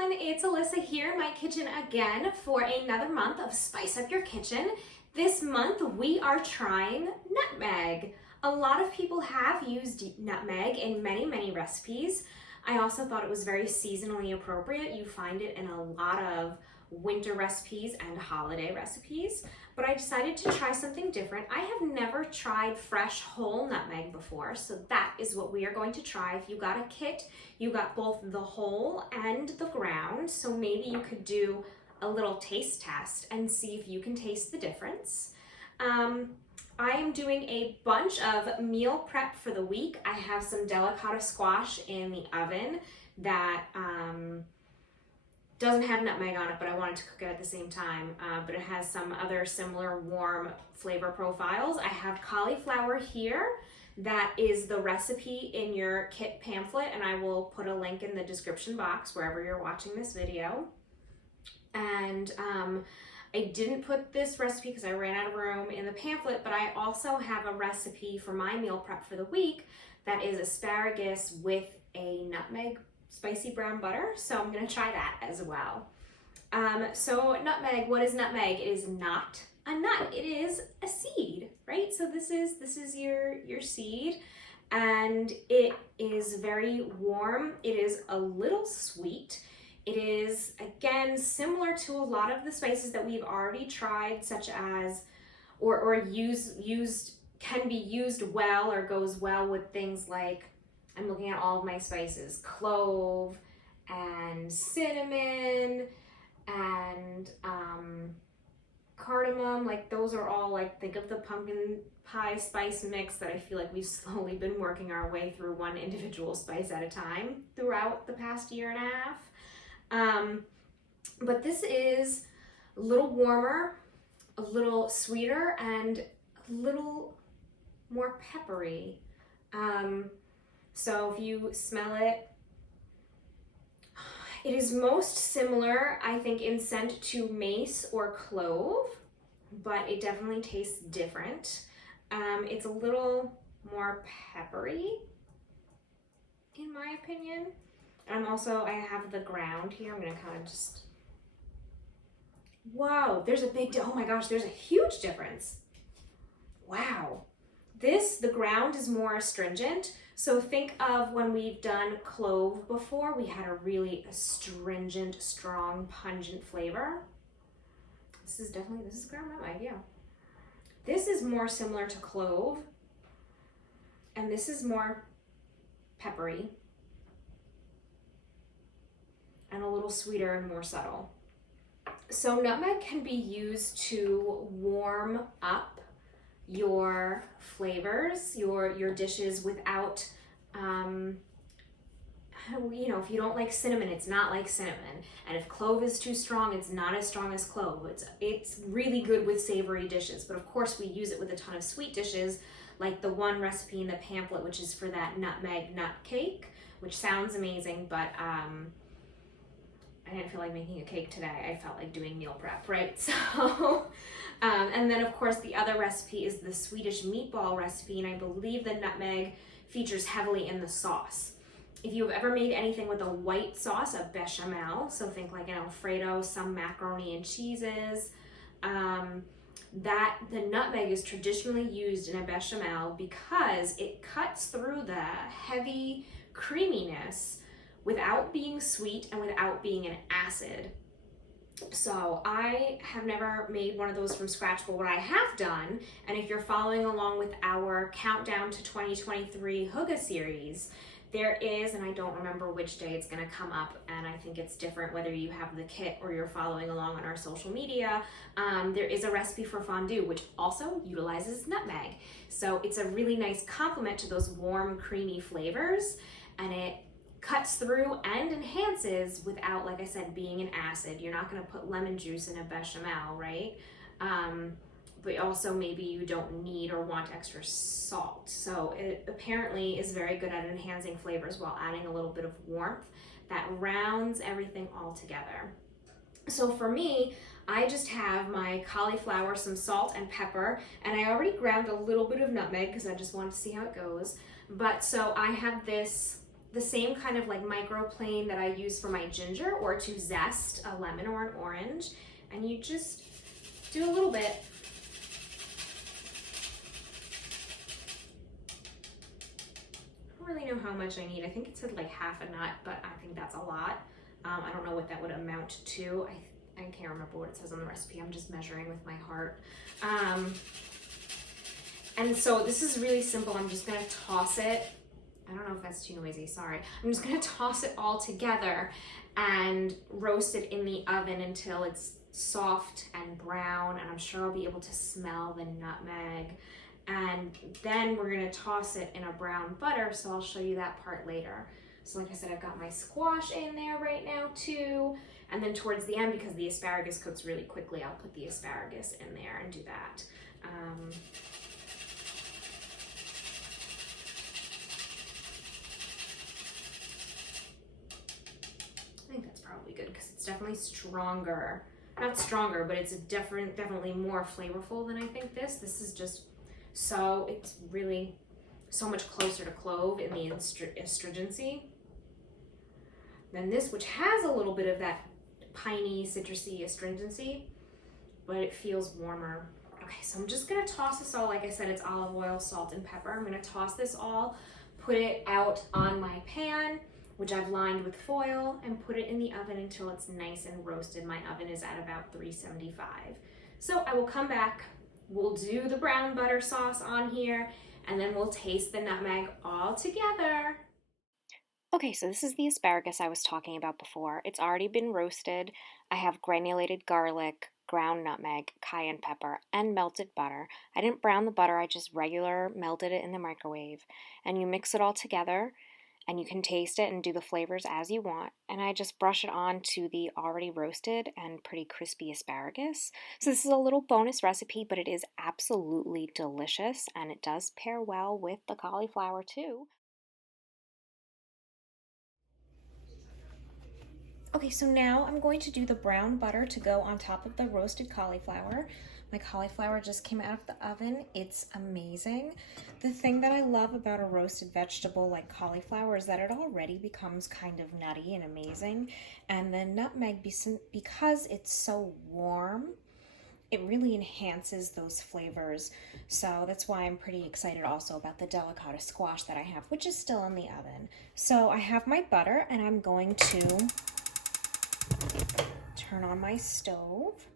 everyone, it's Alyssa here in my kitchen again for another month of Spice Up Your Kitchen. This month we are trying nutmeg. A lot of people have used nutmeg in many recipes. I also thought it was very seasonally appropriate. You find it in a lot of winter recipes and holiday recipes, but I decided to try something different. I have never tried fresh whole nutmeg before, so that is what we are going to try. If you got a kit, you got both the whole and the ground, so maybe you could do a little taste test and see if you can taste the difference. I am doing a bunch of meal prep for the week. I have some delicata squash in the oven that doesn't have nutmeg on it, but I wanted to cook it at the same time. But it has some other similar warm flavor profiles. I have cauliflower here. That is the recipe in your kit pamphlet, and I will put a link in the description box wherever you're watching this video. And I didn't put this recipe because I ran out of room in the pamphlet, but I also have a recipe for my meal prep for the week that is asparagus with a nutmeg spicy brown butter, so I'm gonna try that as well. So nutmeg, what is nutmeg? It is not a nut, it is a seed, right? So this is your seed, and it is very warm. It is a little sweet. It is, again, similar to a lot of the spices that we've already tried, such as, or can be used well or goes well with things like, I'm looking at all of my spices, clove and cinnamon and cardamom. Like, those are all, like, think of the pumpkin pie spice mix that I feel like we've slowly been working our way through one individual spice at a time throughout the past year and a half. But this is a little warmer, a little sweeter, and a little more peppery. So if you smell it, it is most similar, I think, in scent to mace or clove, but it definitely tastes different. It's a little more peppery, in my opinion. I have the ground here. I'm gonna kind of just, whoa, there's a big, oh my gosh, there's a huge difference. Wow. The ground is more astringent. So think of when we've done clove before, we had a really astringent, strong, pungent flavor. This is ground nutmeg, yeah. This is more similar to clove, and this is more peppery and a little sweeter and more subtle. So nutmeg can be used to warm up your flavors, your dishes without, if you don't like cinnamon, it's not like cinnamon. And if clove is too strong, it's not as strong as clove. It's really good with savory dishes, but of course we use it with a ton of sweet dishes, like the one recipe in the pamphlet, which is for that nutmeg nut cake, which sounds amazing, but I didn't feel like making a cake today. I felt like doing meal prep, right? So, and then of course the other recipe is the Swedish meatball recipe, and I believe the nutmeg features heavily in the sauce. If you've ever made anything with a white sauce, a bechamel, so think like an Alfredo, some macaroni and cheeses, that the nutmeg is traditionally used in a bechamel because it cuts through the heavy creaminess without being sweet and without being an acid. So I have never made one of those from scratch, but what I have done, and if you're following along with our Countdown to 2023 Hygge series, there is, and I don't remember which day it's gonna come up, and I think it's different whether you have the kit or you're following along on our social media, there is a recipe for fondue, which also utilizes nutmeg. So it's a really nice complement to those warm, creamy flavors, and it cuts through and enhances without, like I said, being an acid. You're not gonna put lemon juice in a bechamel, right? But also maybe you don't need or want extra salt. So it apparently is very good at enhancing flavors while adding a little bit of warmth that rounds everything all together. So for me, I just have my cauliflower, some salt and pepper, and I already ground a little bit of nutmeg because I just wanted to see how it goes. But so I have this the same kind of like microplane that I use for my ginger or to zest a lemon or an orange. And you just do a little bit. I don't really know how much I need. I think it said like half a nut, but I think that's a lot. I don't know what that would amount to. I can't remember what it says on the recipe. I'm just measuring with my heart. And so this is really simple. I'm just gonna toss it. I don't know if that's too noisy, sorry. I'm just gonna toss it all together and roast it in the oven until it's soft and brown, and I'm sure I'll be able to smell the nutmeg. And then we're gonna toss it in a brown butter, so I'll show you that part later. So like I said, I've got my squash in there right now too. And then towards the end, because the asparagus cooks really quickly, I'll put the asparagus in there and do that. I think that's probably good because it's definitely stronger. Not stronger, but it's a definitely more flavorful than I think this. This is just so, it's really so much closer to clove in the astringency than this, which has a little bit of that piney, citrusy astringency, but it feels warmer. Okay, so I'm just gonna toss this all, like I said, it's olive oil, salt, and pepper. I'm gonna toss this all, put it out on my pan, which I've lined with foil, and put it in the oven until it's nice and roasted. My oven is at about 375. So I will come back, we'll do the brown butter sauce on here, and then we'll taste the nutmeg all together. Okay, so this is the asparagus I was talking about before. It's already been roasted. I have granulated garlic, ground nutmeg, cayenne pepper, and melted butter. I didn't brown the butter, I just regular melted it in the microwave. And you mix it all together, and you can taste it and do the flavors as you want. And I just brush it on to the already roasted and pretty crispy asparagus. So this is a little bonus recipe, but it is absolutely delicious, and it does pair well with the cauliflower too. Okay, so now I'm going to do the brown butter to go on top of the roasted cauliflower. My cauliflower just came out of the oven. It's amazing. The thing that I love about a roasted vegetable like cauliflower is that it already becomes kind of nutty and amazing. And the nutmeg, because it's so warm, it really enhances those flavors. So that's why I'm pretty excited also about the delicata squash that I have, which is still in the oven. So I have my butter, and I'm going to turn on my stove.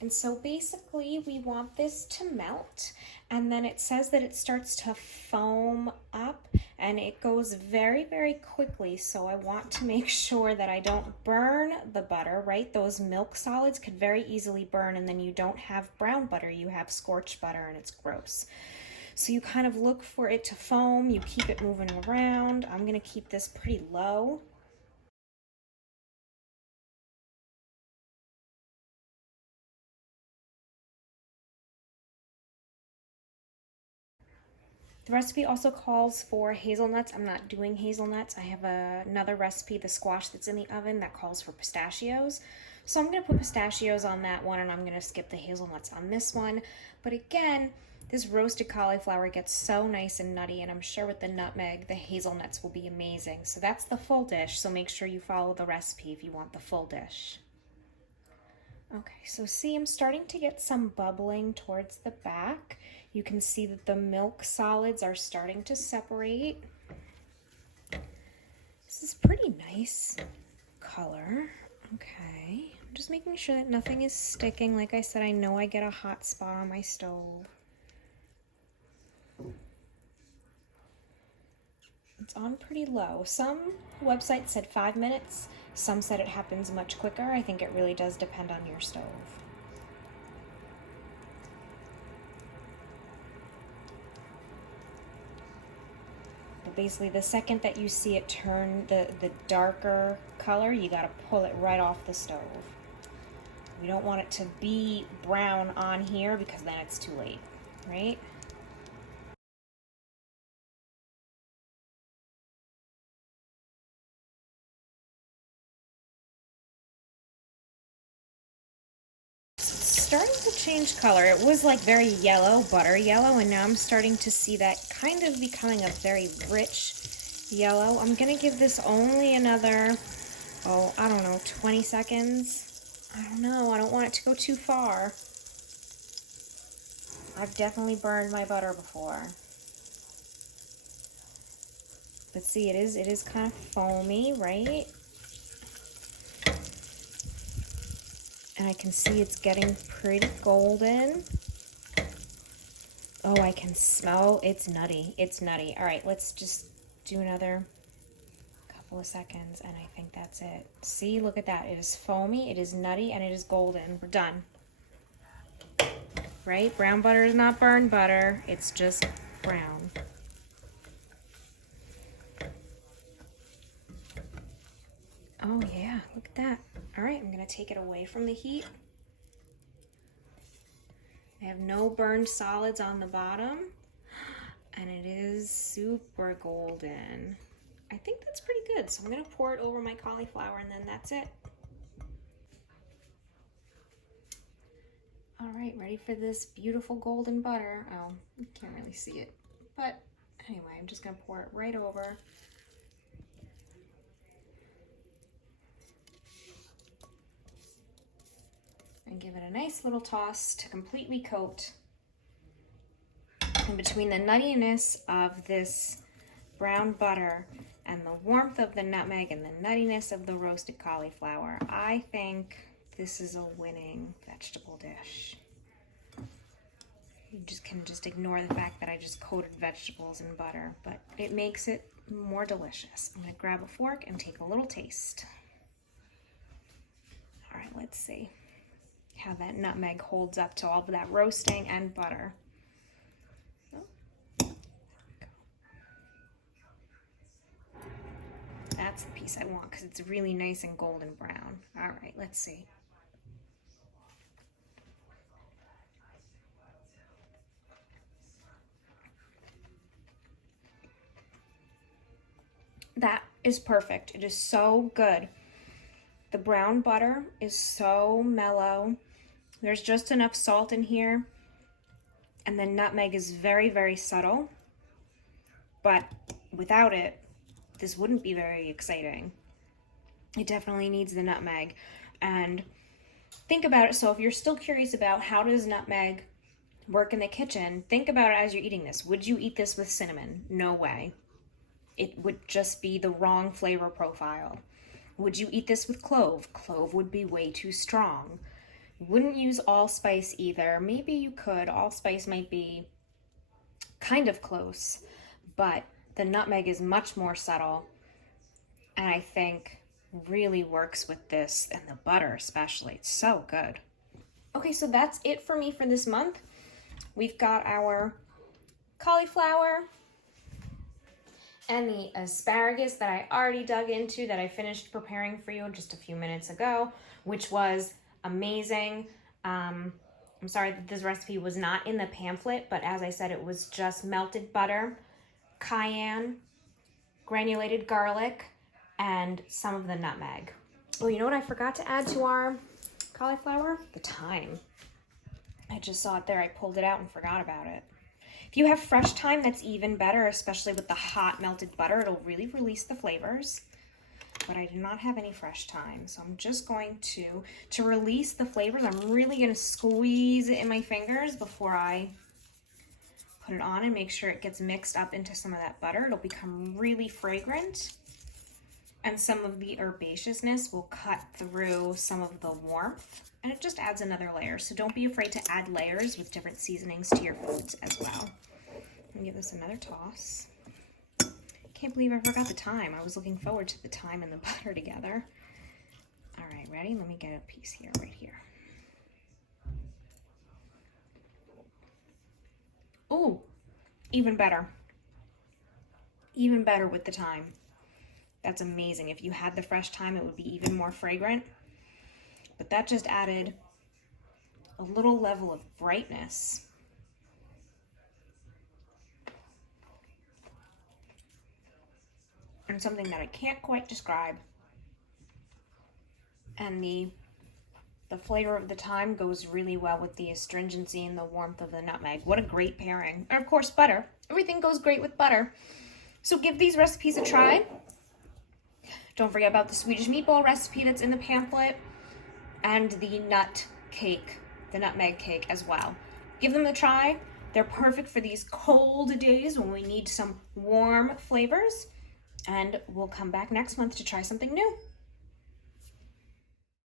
And so basically we want this to melt, and then it says that it starts to foam up, and it goes very, very quickly. So I want to make sure that I don't burn the butter, right? Those milk solids could very easily burn, and then you don't have brown butter, you have scorched butter, and it's gross. So you kind of look for it to foam, you keep it moving around. I'm gonna keep this pretty low. The recipe also calls for hazelnuts. I'm not doing hazelnuts. I have another recipe, the squash that's in the oven, that calls for pistachios. So I'm going to put pistachios on that one, and I'm going to skip the hazelnuts on this one. But again, this roasted cauliflower gets so nice and nutty, and I'm sure with the nutmeg, the hazelnuts will be amazing. So that's the full dish, so make sure you follow the recipe if you want the full dish. Okay, so see, I'm starting to get some bubbling towards the back. You can see that the milk solids are starting to separate. This is pretty nice color. Okay, I'm just making sure that nothing is sticking. Like I said, I know I get a hot spot on my stove. It's on pretty low. Some websites said 5 minutes. Some said it happens much quicker. I think it really does depend on your stove. But basically, the second that you see it turn the darker color, you gotta pull it right off the stove. We don't want it to be brown on here because then it's too late, right? Starting to change color. It was like very yellow, butter yellow, and now I'm starting to see that kind of becoming a very rich yellow. I'm gonna give this only another, I don't know, 20 seconds. I don't know, I don't want it to go too far. I've definitely burned my butter before. But see, it is kind of foamy, right? And I can see it's getting pretty golden. Oh, I can smell, it's nutty, it's nutty. All right, let's just do another couple of seconds, and I think that's it. See, look at that, it is foamy, it is nutty, and it is golden. We're done. Right, brown butter is not burned butter, it's just brown. Oh yeah, look at that. All right, I'm gonna take it away from the heat. I have no burned solids on the bottom, and it is super golden. I think that's pretty good, so I'm gonna pour it over my cauliflower, and then that's it. All right, ready for this beautiful golden butter. Oh, you can't really see it, but anyway, I'm just gonna pour it right over. And give it a nice little toss to completely coat. And between the nuttiness of this brown butter and the warmth of the nutmeg and the nuttiness of the roasted cauliflower, I think this is a winning vegetable dish. You can just ignore the fact that I just coated vegetables in butter, but it makes it more delicious. I'm gonna grab a fork and take a little taste. All right, let's see how that nutmeg holds up to all of that roasting and butter. Oh. That's the piece I want because it's really nice and golden brown. All right, let's see. That is perfect. It is so good. The brown butter is so mellow. There's just enough salt in here. And the nutmeg is very, very subtle. But without it, this wouldn't be very exciting. It definitely needs the nutmeg. And think about it. So if you're still curious about how does nutmeg work in the kitchen, think about it as you're eating this. Would you eat this with cinnamon? No way. It would just be the wrong flavor profile. Would you eat this with clove? Clove would be way too strong. Wouldn't use allspice either. Maybe you could. Allspice might be kind of close, but the nutmeg is much more subtle, and I think really works with this, and the butter especially. It's so good. Okay, so that's it for me for this month. We've got our cauliflower and the asparagus that I already dug into, that I finished preparing for you just a few minutes ago, which was amazing. I'm sorry that this recipe was not in the pamphlet, but as I said, it was just melted butter, cayenne, granulated garlic, and some of the nutmeg. Oh, you know what I forgot to add to our cauliflower? The thyme. I just saw it there. I pulled it out and forgot about it. If you have fresh thyme, that's even better, especially with the hot melted butter. It'll really release the flavors. But I do not have any fresh thyme, so I'm just going to release the flavors, I'm really going to squeeze it in my fingers before I put it on and make sure it gets mixed up into some of that butter. It'll become really fragrant, and some of the herbaceousness will cut through some of the warmth, and it just adds another layer. So don't be afraid to add layers with different seasonings to your foods as well. I'm going to give this another toss. Can't believe I forgot the thyme. I was looking forward to the thyme and the butter together. All right, ready? Let me get a piece here, right here. Oh, even better. Even better with the thyme. That's amazing. If you had the fresh thyme, it would be even more fragrant. But that just added a little level of brightness. And something that I can't quite describe. And the flavor of the thyme goes really well with the astringency and the warmth of the nutmeg. What a great pairing. And of course, butter. Everything goes great with butter. So give these recipes a try. Don't forget about the Swedish meatball recipe that's in the pamphlet and the nutmeg cake as well. Give them a try. They're perfect for these cold days when we need some warm flavors. And we'll come back next month to try something new.